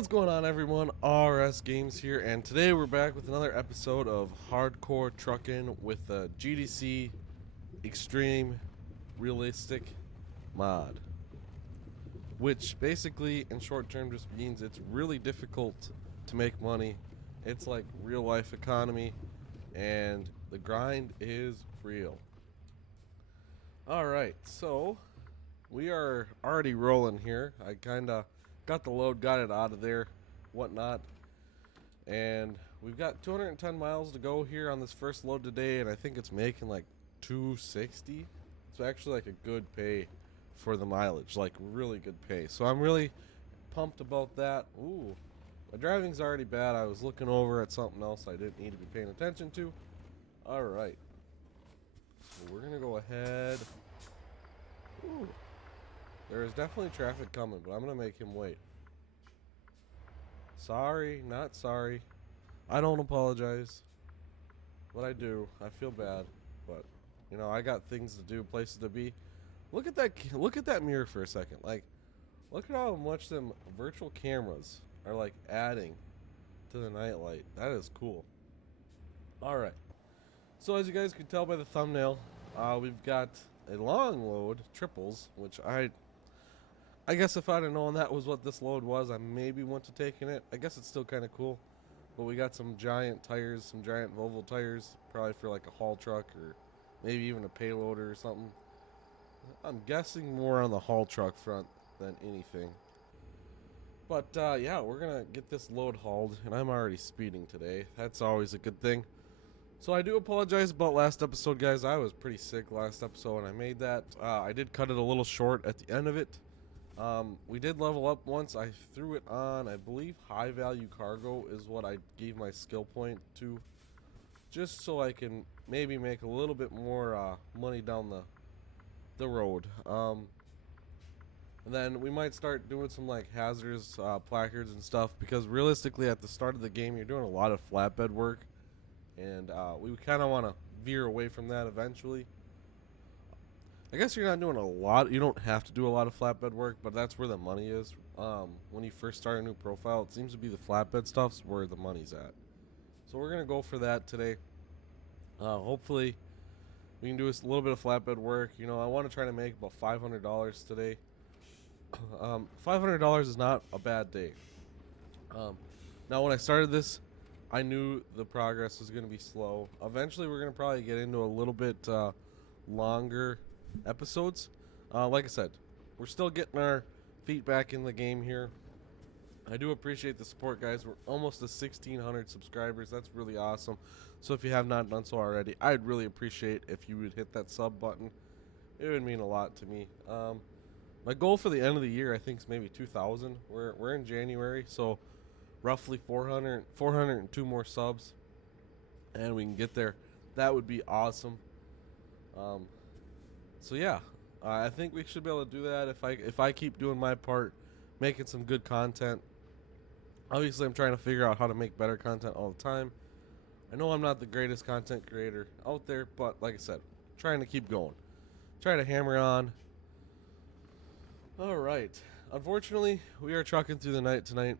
What's going on, everyone? RS Games here, and today we're back with another episode of Hardcore Truckin' with the GDC Extreme Realistic mod, which basically in short term just means it's really difficult to make money. It's like real life economy, and the grind is real. Alright, so we are already rolling here. I kinda got the load, got it out of there, whatnot. And we've got 210 miles to go here on this first load today, and I think it's making like 260. It's actually like a good pay for the mileage, like really good pay. So I'm really pumped about that. Ooh, my driving's already bad. I was looking over at something else I didn't need to be paying attention to. Alright. So we're gonna go ahead. Ooh. There is definitely traffic coming, but I'm going to make him wait. Sorry, not sorry. I don't apologize. But I do. I feel bad. But, you know, I got things to do, places to be. Look at that mirror for a second. Like, look at how much them virtual cameras are, like, adding to the nightlight. That is cool. Alright. So, as you guys can tell by the thumbnail, we've got a long load, triples, which I guess if I'd have known that was what this load was, I maybe wouldn't have taken it. I guess it's still kind of cool. But we got some giant tires, some giant Volvo tires, probably for like a haul truck or maybe even a payloader or something. I'm guessing more on the haul truck front than anything. But yeah, we're going to get this load hauled, and I'm already speeding today. That's always a good thing. So I do apologize about last episode, guys. I was pretty sick last episode, and I made that. I did cut it a little short at the end of it. We did level up once. I threw it on, I believe, high value cargo is what I gave my skill point to, just so I can maybe make a little bit more money down the road. And then we might start doing some like hazardous placards and stuff, because realistically at the start of the game you're doing a lot of flatbed work, and we kind of want to veer away from that eventually. I guess you're not doing a lot. You don't have to do a lot of flatbed work, but that's where the money is. When you first start a new profile, it seems to be the flatbed stuff's where the money's at. So we're going to go for that today. Hopefully, we can do a little bit of flatbed work. You know, I want to try to make about $500 today. $500 is not a bad day. Now, when I started this, I knew the progress was going to be slow. Eventually, we're going to probably get into a little bit longer episodes. Like I said, we're still getting our feet back in the game here. I do appreciate the support, guys. We're almost to 1,600 subscribers. That's really awesome. So if you have not done so already, I'd really appreciate if you would hit that sub button. It would mean a lot to me. My goal for the end of the year, I think, is maybe 2,000. We're in January, so roughly 402 more subs, and we can get there. That would be awesome. So yeah, I think we should be able to do that if I keep doing my part, making some good content. Obviously, I'm trying to figure out how to make better content all the time. I know I'm not the greatest content creator out there, but like I said, trying to keep going. Try to hammer on. All right. Unfortunately, we are trucking through the night tonight.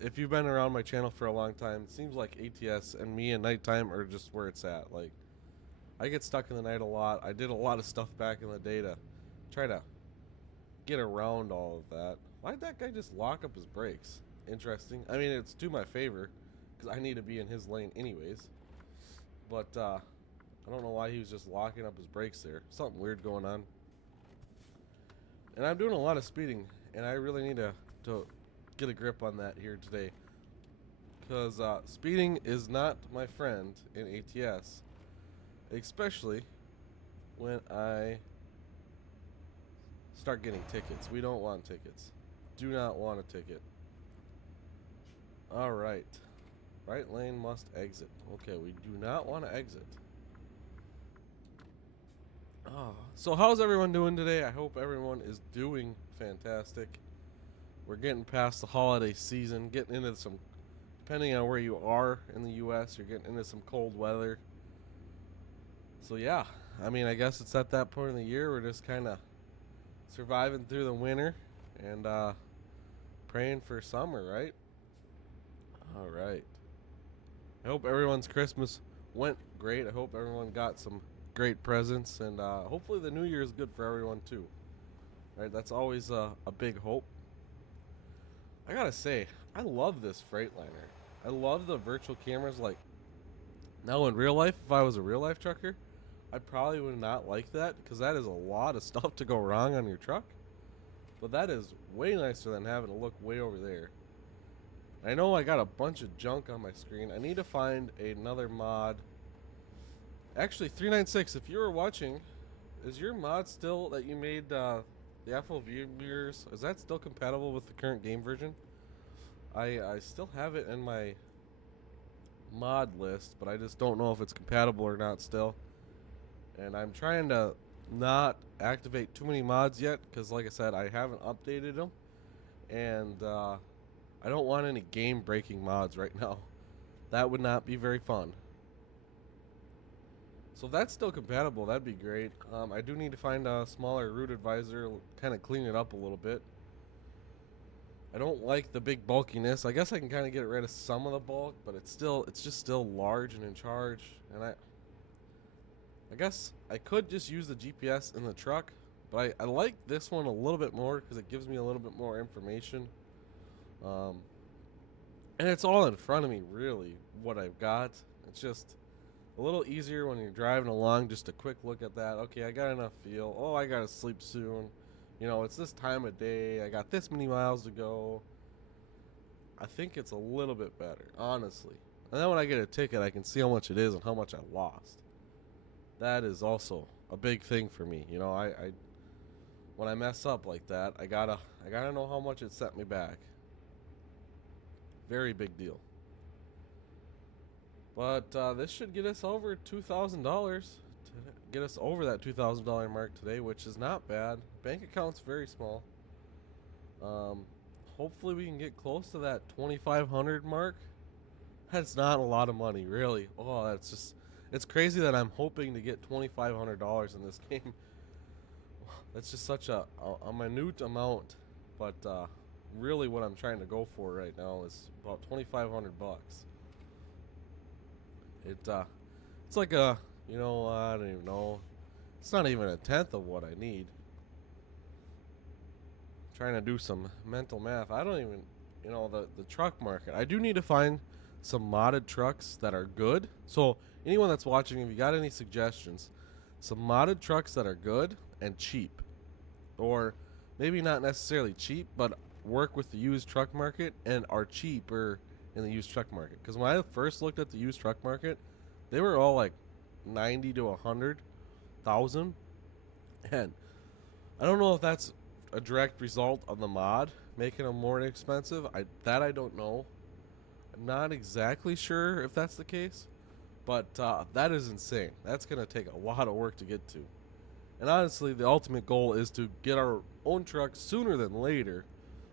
If you've been around my channel for a long time, it seems like ATS and me at nighttime are just where it's at. Like, I get stuck in the night a lot. I did a lot of stuff back in the day to try to get around all of that. Why'd that guy just lock up his brakes? Interesting. I mean, it's to my favor, because I need to be in his lane anyways. But, I don't know why he was just locking up his brakes there. Something weird going on. And I'm doing a lot of speeding, and I really need to get a grip on that here today. Because, speeding is not my friend in ATS. Especially when I start getting tickets. We don't want tickets. Do not want a ticket. Alright. Right lane must exit. Okay, we do not want to exit. So how's everyone doing today? I hope everyone is doing fantastic. We're getting past the holiday season, getting into some, depending on where you are in the US, you're getting into some cold weather. So yeah, I mean, I guess it's at that point in the year we're just kind of surviving through the winter and praying for summer, right? All right. I hope everyone's Christmas went great. I hope everyone got some great presents, and hopefully the new year is good for everyone too. Right? That's always a big hope. I gotta say, I love this Freightliner. I love the virtual cameras. Like, now in real life, if I was a real life trucker, I probably would not like that because that is a lot of stuff to go wrong on your truck. But that is way nicer than having to look way over there. I know I got a bunch of junk on my screen. I need to find another mod. Actually, 396, if you were watching, is your mod still that you made the FOV mirrors, is that still compatible with the current game version? I still have it in my mod list, but I just don't know if it's compatible or not still. And I'm trying to not activate too many mods yet because, like I said, I haven't updated them. And I don't want any game breaking mods right now. That would not be very fun. So if that's still compatible, that'd be great. I do need to find a smaller root advisor, kind of clean it up a little bit. I don't like the big bulkiness. I guess I can kind of get rid of some of the bulk, but it's just still large and in charge. And I guess I could just use the GPS in the truck, but I like this one a little bit more because it gives me a little bit more information. And it's all in front of me, really, what I've got. It's just a little easier when you're driving along, just a quick look at that. Okay, I got enough fuel. Oh, I gotta sleep soon. You know, it's this time of day. I got this many miles to go. I think it's a little bit better, honestly. And then when I get a ticket, I can see how much it is and how much I lost. That is also a big thing for me. You know, I when I mess up like that, I gotta know how much it set me back. Very big deal. But this should get us over $2,000. Get us over that $2,000 mark today, which is not bad. Bank account's very small. Hopefully we can get close to that 2,500 mark. That's not a lot of money, really. Oh, it's crazy that I'm hoping to get $2,500 in this game. That's just such a minute amount, but really what I'm trying to go for right now is about 2,500 bucks. It's like I don't even know. It's not even a tenth of what I need. I'm trying to do some mental math. I don't even, the truck market. I do need to find some modded trucks that are good. So anyone that's watching, if you got any suggestions, some modded trucks that are good and cheap, or maybe not necessarily cheap, but work with the used truck market and are cheaper in the used truck market. Because when I first looked at the used truck market, they were all like 90 to 100,000, and I don't know if that's a direct result of the mod making them more expensive. I don't know. I'm not exactly sure if that's the case, but that is insane. That's gonna take a lot of work to get to. And honestly, the ultimate goal is to get our own truck sooner than later,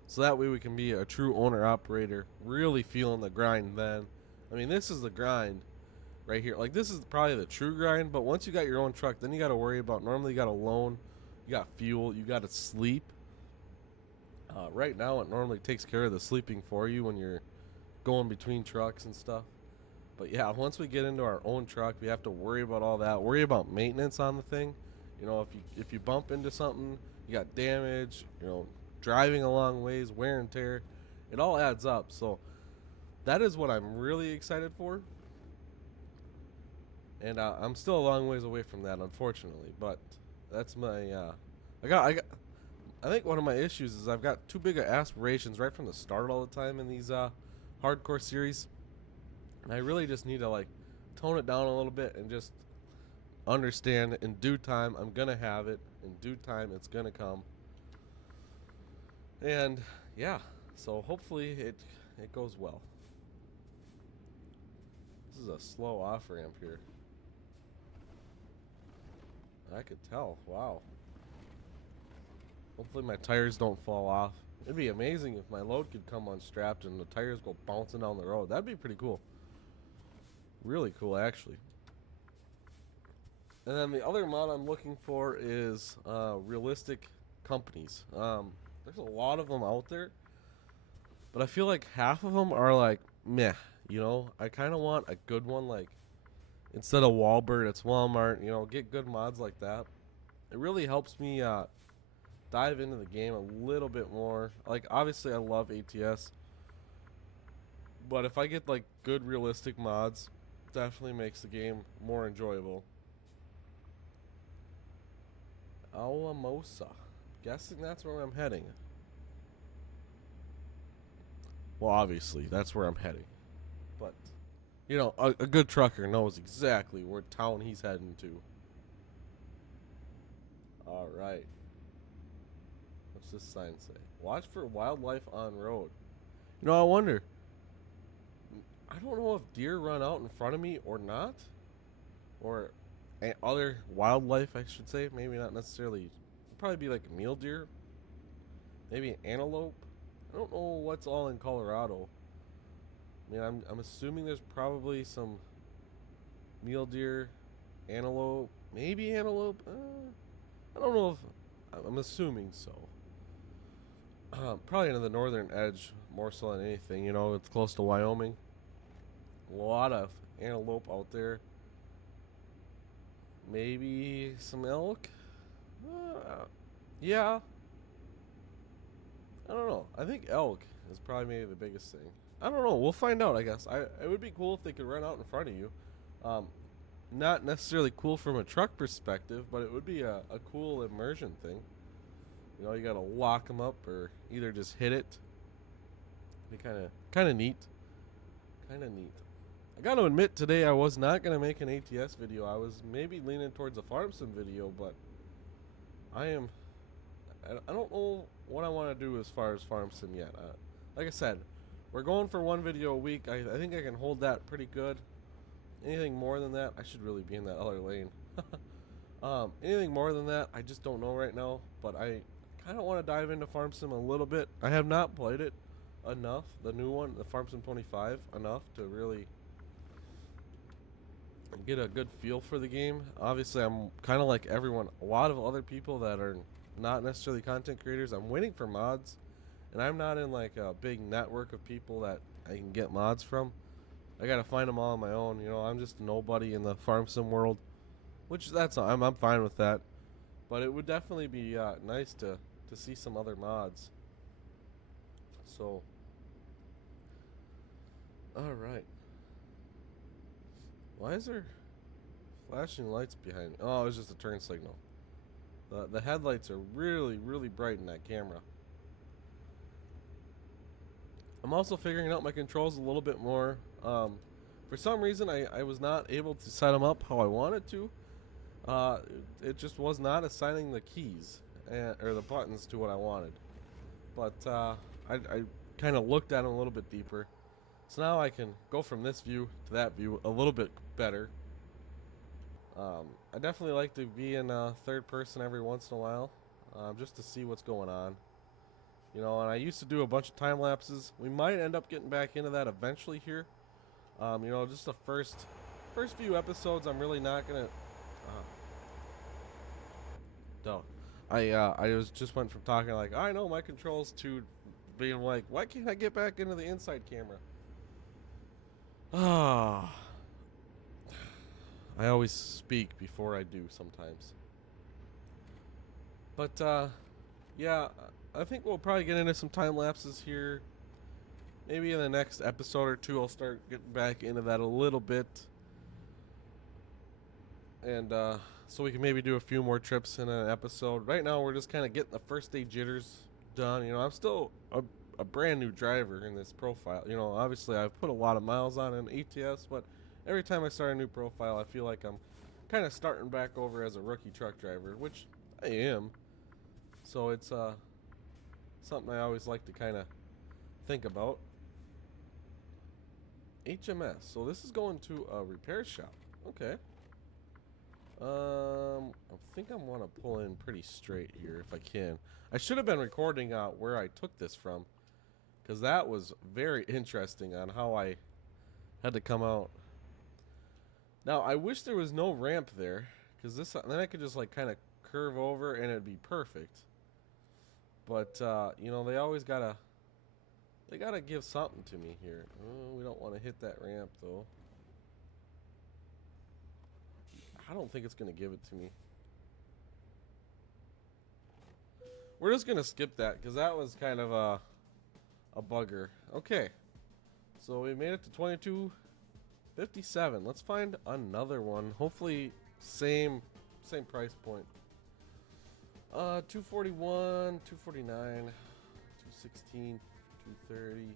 so that way we can be a true owner-operator, really feeling the grind then. I mean, this is the grind right here. Like, this is probably the true grind, but once you got your own truck, then you got to worry about, normally you got a loan, you got fuel, you got to sleep. Right now, it normally takes care of the sleeping for you when you're going between trucks and stuff. But yeah, once we get into our own truck, we have to worry about all that, worry about maintenance on the thing. You know, if you bump into something, you got damage, driving a long ways, wear and tear, it all adds up. So that is what I'm really excited for. And I'm still a long ways away from that, unfortunately. But that's my I think one of my issues is I've got too big of aspirations right from the start all the time in these hardcore series. And I really just need to tone it down a little bit and just understand in due time I'm gonna have it. In due time it's gonna come. And yeah, so hopefully it goes well. This is a slow off ramp here. I could tell. Wow. Hopefully my tires don't fall off. It'd be amazing if my load could come unstrapped and the tires go bouncing down the road. That'd be pretty cool. Really cool, actually. And then the other mod I'm looking for is realistic companies. There's a lot of them out there. but I feel like half of them are like meh. You know, I kind of want a good one, like instead of Walbert, it's Walmart. You know, get good mods like that. It really helps me dive into the game a little bit more. Like obviously, I love ATS, but if I get like good realistic mods, definitely makes the game more enjoyable. Alamosa. Guessing that's where I'm heading. Well, obviously, that's where I'm heading. But, you know, a good trucker knows exactly where town he's heading to. Alright. What's this sign say? Watch for wildlife on road. You know, I wonder. I don't know if deer run out in front of me or not. Or other wildlife, I should say. Maybe not necessarily. It'd probably be like a mule deer. Maybe an antelope. I don't know what's all in Colorado. I mean, I'm assuming there's probably some mule deer, antelope, maybe antelope. I don't know if I'm assuming so. Probably into the northern edge more so than anything. You know, it's close to Wyoming. A lot of antelope out there. Maybe some elk. Yeah. I don't know. I think elk is probably maybe the biggest thing. I don't know. We'll find out, I guess. It would be cool if they could run out in front of you. Um, Not necessarily cool from a truck perspective, but it would be a cool immersion thing. You know, you gotta lock them up or either just hit it. Be kind of neat. Kind of neat. I gotta admit, today I was not gonna make an ATS video. I was maybe leaning towards a farm sim video, but I don't know what I want to do as far as farm sim yet. Like I said, we're going for one video a week. I think I can hold that pretty good. Anything more than that, I should really be in that other lane. Anything more than that, I just don't know right now. But I kind of want to dive into farm sim a little bit. I have not played it enough, the new one, the farm sim 25, enough to really get a good feel for the game. Obviously, I'm kind of like everyone, a lot of other people that are not necessarily content creators. I'm waiting for mods, and I'm not in like a big network of people that I can get mods from. I gotta find them all on my own. You know, I'm just nobody in the farm sim world, which I'm fine with that. But it would definitely be nice to see some other mods. So, all right. Why is there flashing lights behind me? Oh, it's just a turn signal. The headlights are really, really bright in that camera. I'm also figuring out my controls a little bit more. For some reason, I was not able to set them up how I wanted to. It just was not assigning the keys or the buttons to what I wanted. But I kind of looked at them a little bit deeper. So now I can go from this view to that view a little bit better. I definitely like to be in third person every once in a while, just to see what's going on. You know, and I used to do a bunch of time lapses. We might end up getting back into that eventually here. You know, just the first few episodes, I'm really not gonna. No, I just went from talking like I know my controls to being like, why can't I get back into the inside camera? Ah. I always speak before I do sometimes. But, yeah, I think we'll probably get into some time lapses here. Maybe in the next episode or two, I'll start getting back into that a little bit. And, so we can maybe do a few more trips in an episode. Right now, we're just kind of getting the first day jitters done. You know, I'm still a brand new driver in this profile. You know, obviously, I've put a lot of miles on in ATS, but every time I start a new profile, I feel like I'm kind of starting back over as a rookie truck driver, which I am. So it's something I always like to kind of think about. HMS. So this is going to a repair shop. Okay. I think I want to pull in pretty straight here if I can. I should have been recording where I took this from, because that was very interesting on how I had to come out. Now, I wish there was no ramp there, because then I could just like kind of curve over and it'd be perfect. But, you know, they always gotta They gotta give something to me here. We don't want to hit that ramp though. I don't think it's gonna give it to me. We're just gonna skip that because that was kind of a bugger. Okay, so we made it to 22.57. Let's find another one. Hopefully, same price point. 241, 249, 216, 230,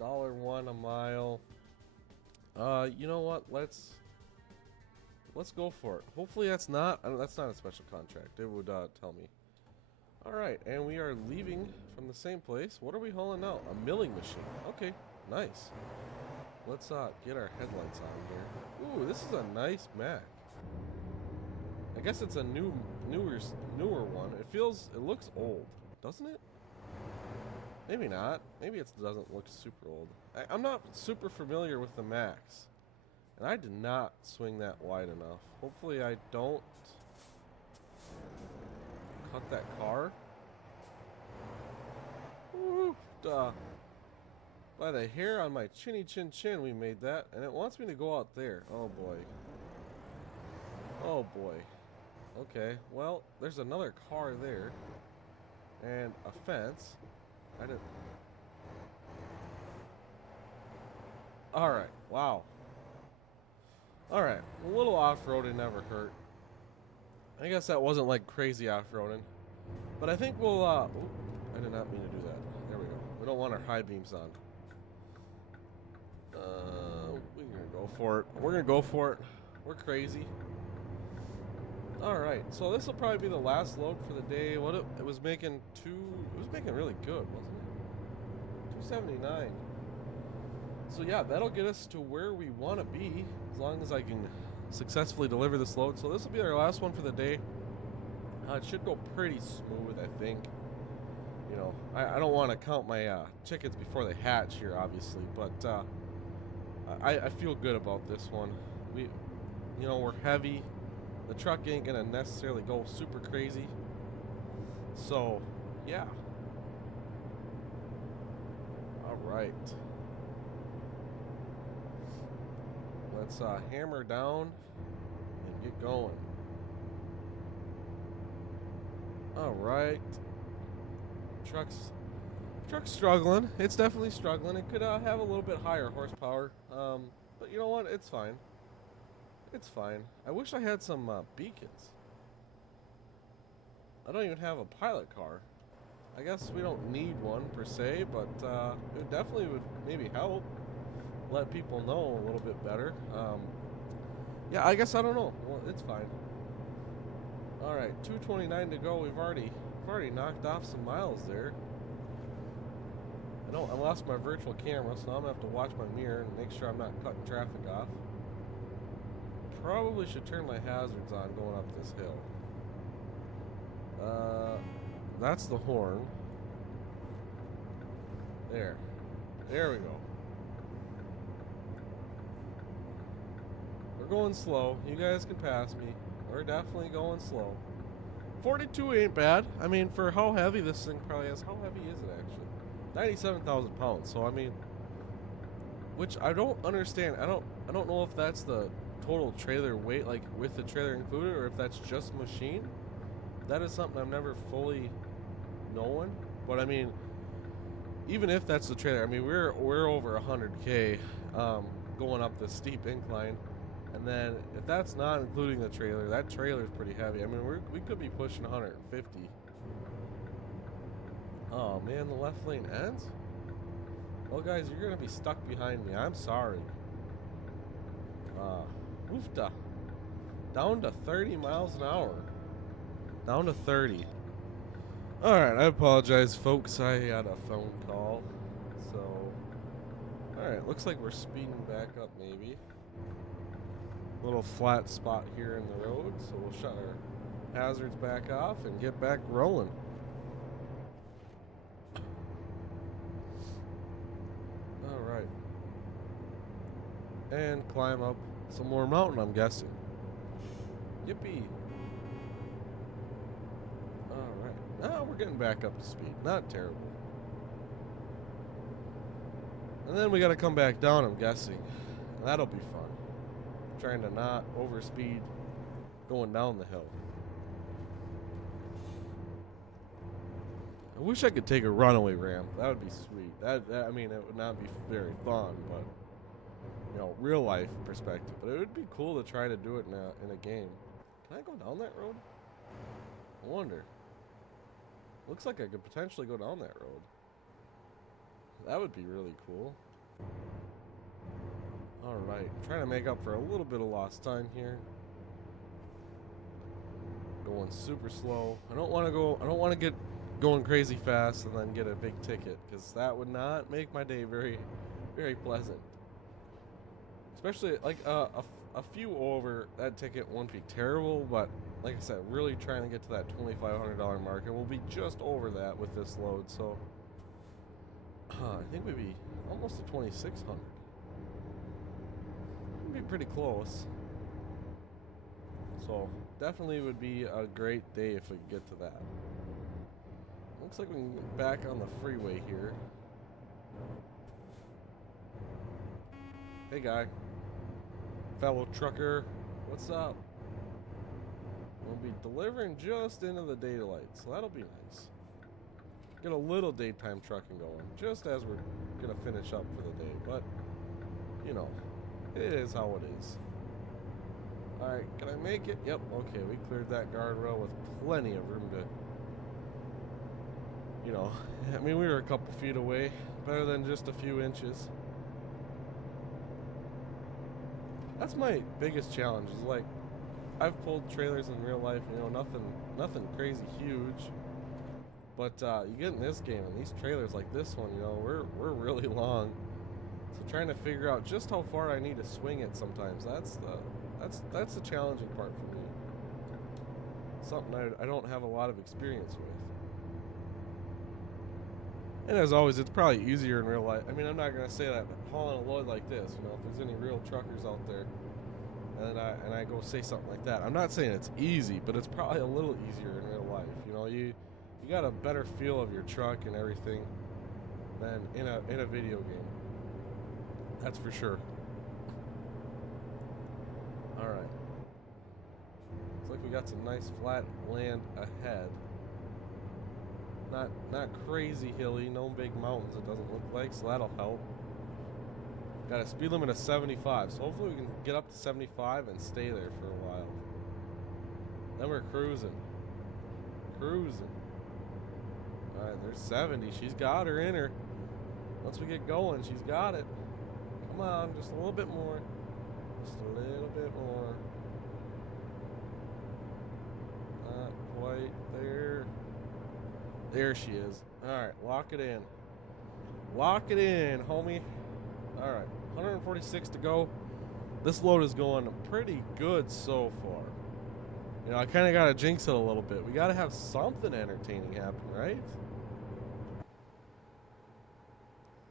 $1.01 a mile. You know what? Let's go for it. Hopefully that's not a special contract. It would tell me. All right, and we are leaving from the same place. What are we hauling out? A milling machine. Okay, nice. Let's get our headlights on here. Ooh, this is a nice Mac. I guess it's a newer one. It looks old, doesn't it? Maybe not. Maybe it doesn't look super old. I'm not super familiar with the Macs, and I did not swing that wide enough. Hopefully I don't cut that car. Woo, duh. By the hair on my chinny chin chin we made that, and it wants me to go out there. Oh boy. Oh boy. Okay, well, there's another car there. And a fence. I didn't. Alright, wow. Alright, a little off-roading never hurt. I guess that wasn't like crazy off-roading. But I think we'll, ooh, I did not mean to do that. There we go. We don't want our high beams on. We're gonna go for it. We're gonna go for it. We're crazy. Alright, so this will probably be the last load for the day. What it was making it was making really good, wasn't it? 279. So yeah, that'll get us to where we want to be, as long as I can successfully deliver this load. So this will be our last one for the day. It should go pretty smooth, I think. You know, I don't want to count my chickens before they hatch here, obviously, but I feel good about this one. We're heavy. The truck ain't gonna necessarily go super crazy. So, yeah. All right. Let's hammer down and get going. All right. Truck's struggling. It's definitely struggling. It could have a little bit higher horsepower. But you know what? It's fine. It's fine. I wish I had some beacons. I don't even have a pilot car. I guess we don't need one per se, but it definitely would maybe help let people know a little bit better. Yeah, I guess I don't know. Well, it's fine. All right, 229 to go. We've already knocked off some miles there. I lost my virtual camera, so I'm gonna have to watch my mirror and make sure I'm not cutting traffic off. Probably should turn my hazards on going up this hill. That's the horn. There we go. We're going slow. You guys can pass me. We're definitely going slow. 42 ain't bad. I mean, for how heavy this thing probably is. How heavy is it actually? 97,000 pounds. So I mean, which I don't understand. I don't know if that's the total trailer weight, like with the trailer included, or if that's just machine. That is something I've never fully known. But I mean, even if that's the trailer, I mean we're over 100K going up this steep incline, and then if that's not including the trailer, that trailer is pretty heavy. I mean we could be pushing 150. Oh man, the left lane ends. Well guys, you're gonna be stuck behind me. I'm sorry. Oofta. Down to 30 miles an hour. Down to 30. Alright, I apologize, folks. I had a phone call. So, alright, looks like we're speeding back up, maybe. Little flat spot here in the road, so we'll shut our hazards back off and get back rolling. Alright. And climb up some more mountain, I'm guessing. Yippee. Alright. Now we're getting back up to speed. Not terrible. And then we got to come back down, I'm guessing. And that'll be fun. Trying to not overspeed going down the hill. I wish I could take a runaway ramp. That would be sweet. That I mean, it would not be very fun, but you know, real life perspective. But it would be cool to try to do it in a game. Can I go down that road? I wonder. Looks like I could potentially go down that road. That would be really cool. Alright, trying to make up for a little bit of lost time here. Going super slow. I don't want to get going crazy fast and then get a big ticket, because that would not make my day very, very pleasant. Especially like a few over that ticket won't be terrible, but like I said, really trying to get to that $2,500 mark, and we'll be just over that with this load. So I think we'd be almost to 2,600. We'd be pretty close. So definitely would be a great day if we could get to that. Looks like we can get back on the freeway here. Hey guy, fellow trucker, what's up? We'll be delivering just into the daylight, so that'll be nice. Get a little daytime trucking going, just as we're gonna finish up for the day, but you know, it is how it is. Alright, can I make it? Yep, okay, we cleared that guardrail with plenty of room to, you know, I mean, we were a couple feet away, better than just a few inches. That's my biggest challenge, is like, I've pulled trailers in real life, you know, nothing crazy huge. But you get in this game, and these trailers like this one, you know, we're really long. So trying to figure out just how far I need to swing it sometimes, that's the challenging part for me. Something I don't have a lot of experience with. And as always, it's probably easier in real life. I mean, I'm not gonna say that hauling a load like this, you know, if there's any real truckers out there, and I go say something like that. I'm not saying it's easy, but it's probably a little easier in real life. You know, you got a better feel of your truck and everything than in a video game. That's for sure. All right. Looks like we got some nice flat land ahead. Not crazy hilly, no big mountains, it doesn't look like, so that'll help. Got a speed limit of 75, so hopefully we can get up to 75 and stay there for a while. Then we're cruising. Alright, there's 70. She's got her in her. Once we get going, she's got it. Come on, just a little bit more. Just a little bit more. Not quite there. There she is. Alright, lock it in. Lock it in, homie. Alright, 146 to go. This load is going pretty good so far. You know, I kind of got to jinx it a little bit. We got to have something entertaining happen, right?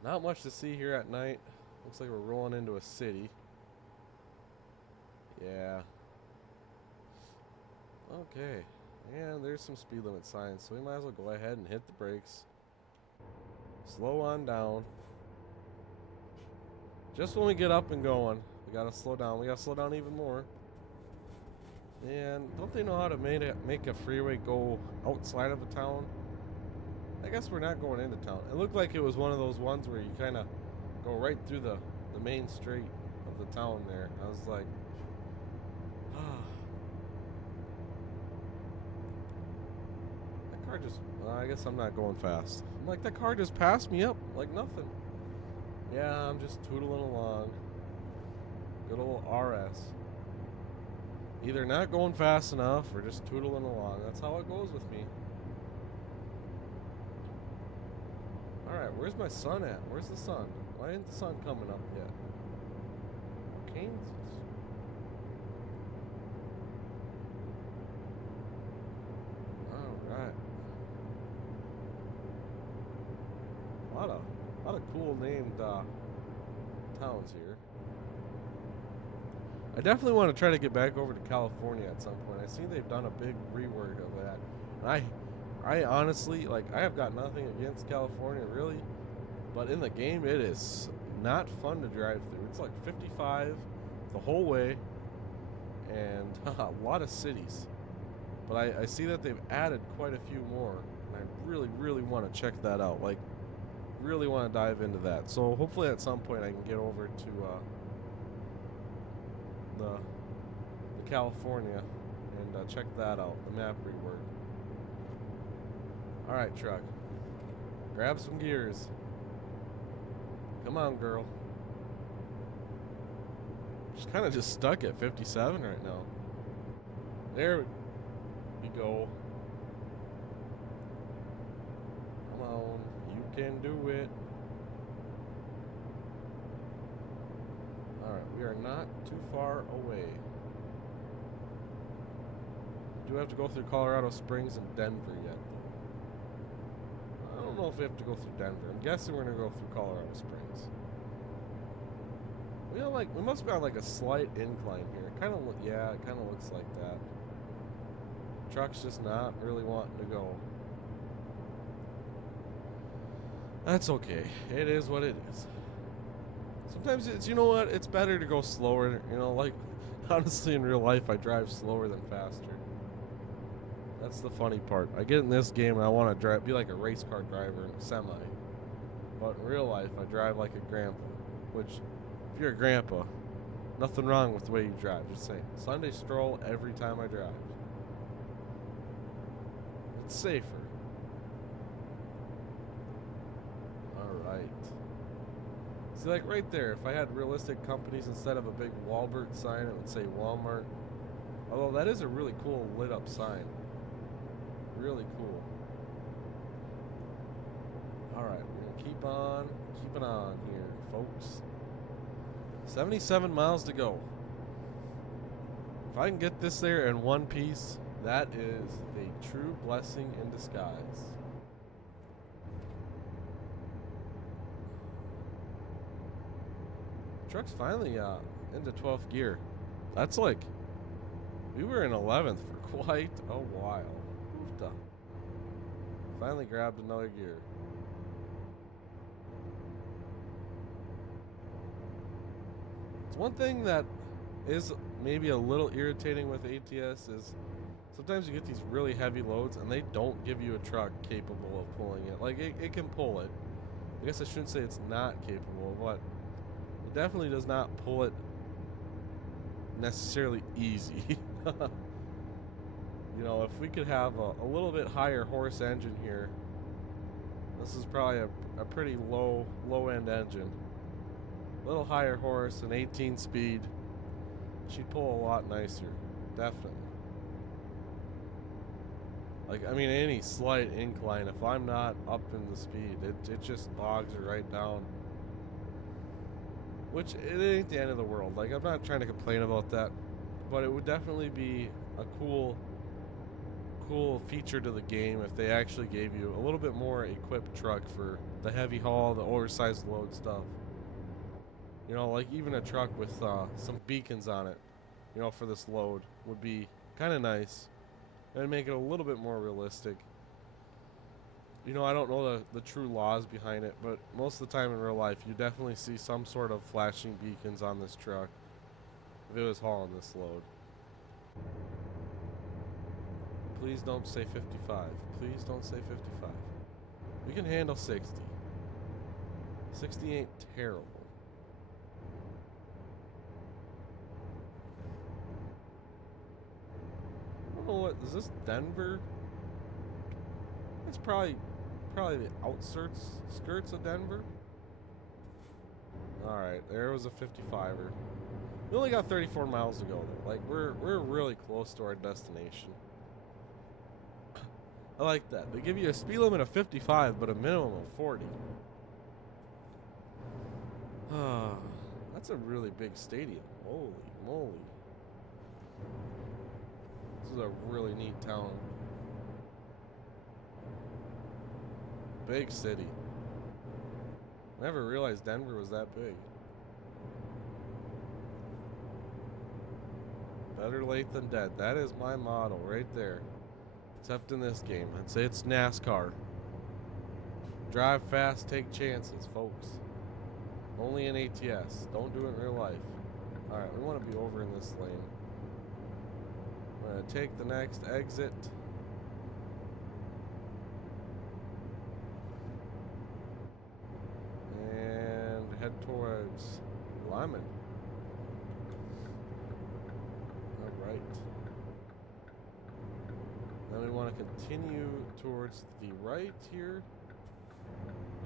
Not much to see here at night. Looks like we're rolling into a city. Yeah. Okay. And there's some speed limit signs, so we might as well go ahead and hit the brakes. Slow on down. Just when we get up and going, we gotta slow down. We gotta slow down even more. And don't they know how to make a freeway go outside of a town? I guess we're not going into town. It looked like it was one of those ones where you kind of go right through the main street of the town there. I was like, car just, I guess I'm not going fast. I'm like, that car just passed me up like nothing. Yeah, I'm just tootling along. Good old RS. Either not going fast enough or just tootling along. That's how it goes with me. Alright, where's my sun at? Where's the sun? Why ain't the sun coming up yet? Kansas. Alright. A lot of cool named towns here. I definitely want to try to get back over to California at some point. I see they've done a big rework of that. And I honestly, like, I have got nothing against California, really. But in the game, it is not fun to drive through. It's like 55 the whole way, and a lot of cities. But I see that they've added quite a few more, and I really, really want to check that out. Like, really want to dive into that. So hopefully at some point I can get over to the California and check that out, the map rework. All right, truck. Grab some gears. Come on, girl. She's kind of just stuck at 57 right now. There we go. Come on, you can do it. Alright, we are not too far away. Do we have to go through Colorado Springs and Denver yet, though? I don't know if we have to go through Denver. I'm guessing we're going to go through Colorado Springs. We must be on like a slight incline here. It kind of looks like that. Truck's just not really wanting to go. That's okay. It is what it is. Sometimes it's, you know what? It's better to go slower. You know, like, honestly, in real life, I drive slower than faster. That's the funny part. I get in this game and I want to be like a race car driver in a semi. But in real life, I drive like a grandpa. Which, if you're a grandpa, nothing wrong with the way you drive. Just saying. Sunday stroll every time I drive. It's safer. Alright. See, like right there, if I had realistic companies instead of a big Walmart sign, it would say Walmart. Although that is a really cool lit up sign. Really cool. Alright, we're going to keep on keeping on here, folks. 77 miles to go. If I can get this there in one piece, that is a true blessing in disguise. Truck's finally into 12th gear. That's like, we were in 11th for quite a while. Finally grabbed another gear. It's one thing that is maybe a little irritating with ATS is sometimes you get these really heavy loads and they don't give you a truck capable of pulling it. Like, it can pull it. I guess I shouldn't say it's not capable, but it definitely does not pull it necessarily easy. You know, if we could have a little bit higher horse engine here, this is probably a pretty low end engine. A little higher horse, an 18 speed, she'd pull a lot nicer, definitely. Like, I mean, any slight incline, if I'm not up in the speed, it just bogs her right down. Which, it ain't the end of the world. Like, I'm not trying to complain about that, but it would definitely be a cool feature to the game if they actually gave you a little bit more equipped truck for the heavy haul, the oversized load stuff. You know, like even a truck with some beacons on it, you know, for this load would be kind of nice and make it a little bit more realistic. You know, I don't know the true laws behind it, but most of the time in real life you definitely see some sort of flashing beacons on this truck if it was hauling this load. Please don't say 55. Please don't say 55. We can handle 60. 60 ain't terrible. I don't know what, is this Denver? It's probably the skirts of Denver. Alright, there was a 55er. We only got 34 miles to go though. Like, we're really close to our destination. I like that. They give you a speed limit of 55, but a minimum of 40. That's a really big stadium. Holy moly. This is a really neat town. Big city. Never realized Denver was that big. Better late than dead. That is my motto right there. Except in this game. I'd say it's NASCAR. Drive fast, take chances, folks. Only in ATS. Don't do it in real life. Alright, we want to be over in this lane. We're going to take the next exit. And head towards Lyman. Alright. Then we want to continue towards the right here.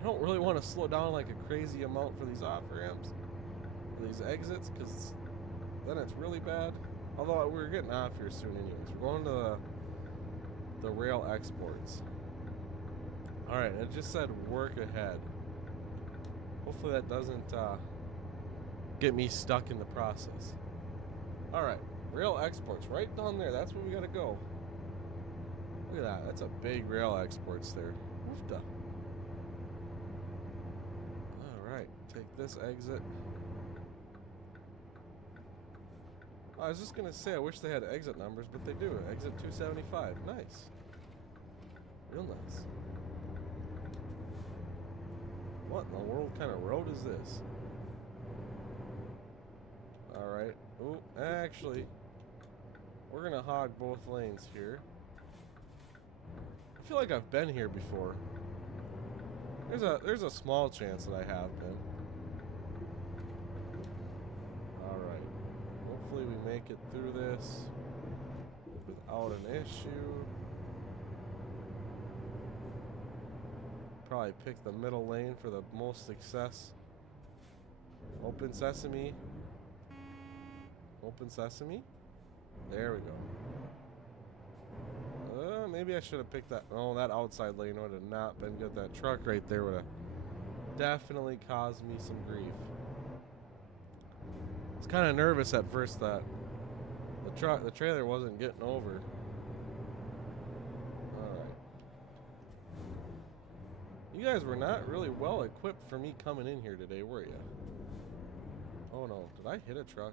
I don't really want to slow down like a crazy amount for these off-ramps, for these exits, because then it's really bad. Although we're getting off here soon anyways. We're going to the rail exports. Alright, it just said work ahead. Hopefully that doesn't get me stuck in the process. Alright, rail exports, right down there. That's where we gotta go. Look at that. That's a big rail exports there. Oofda. Alright, take this exit. I was just gonna say I wish they had exit numbers, but they do. Exit 275. Nice. Real nice. What in the world kind of road is this? Alright. Ooh, actually, we're gonna hog both lanes here. I feel like I've been here before. There's a small chance that I have been. Alright. Hopefully we make it through this without an issue. Probably pick the middle lane for the most success. Open sesame. Open sesame. There we go. Maybe I should have picked that. Oh, that outside lane would have not been good. That truck right there would have definitely caused me some grief. I was kind of nervous at first that the trailer wasn't getting over. Alright. You guys were not really well equipped for me coming in here today, were you? Oh no, did I hit a truck?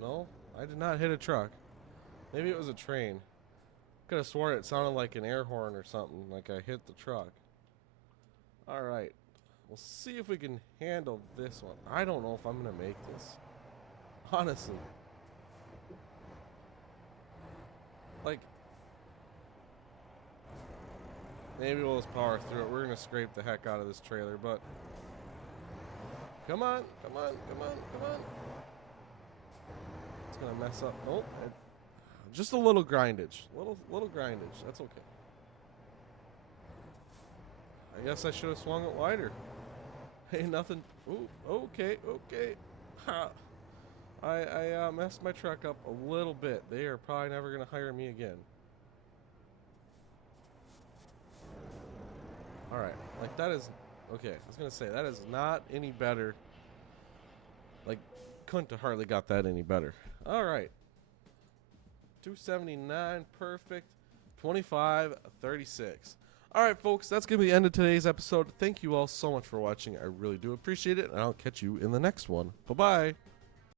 No, I did not hit a truck. Maybe it was a train. Could have sworn it sounded like an air horn or something, like I hit the truck. Alright. We'll see if we can handle this one. I don't know if I'm going to make this. Honestly. Like, maybe we'll just power through it. We're going to scrape the heck out of this trailer, but come on, come on, come on, come on. It's going to mess up. Nope. Just a little grindage. Little grindage. That's okay. I guess I should have swung it wider. Hey, nothing. Ooh, okay, okay. Ha. I messed my truck up a little bit. They are probably never going to hire me again. Alright. Like, that is... Okay, I was going to say, that is not any better. Like, couldn't have hardly got that any better. Alright. 279, perfect. 25:36. All right, folks, that's going to be the end of today's episode. Thank you all so much for watching. I really do appreciate it, and I'll catch you in the next one. Bye-bye.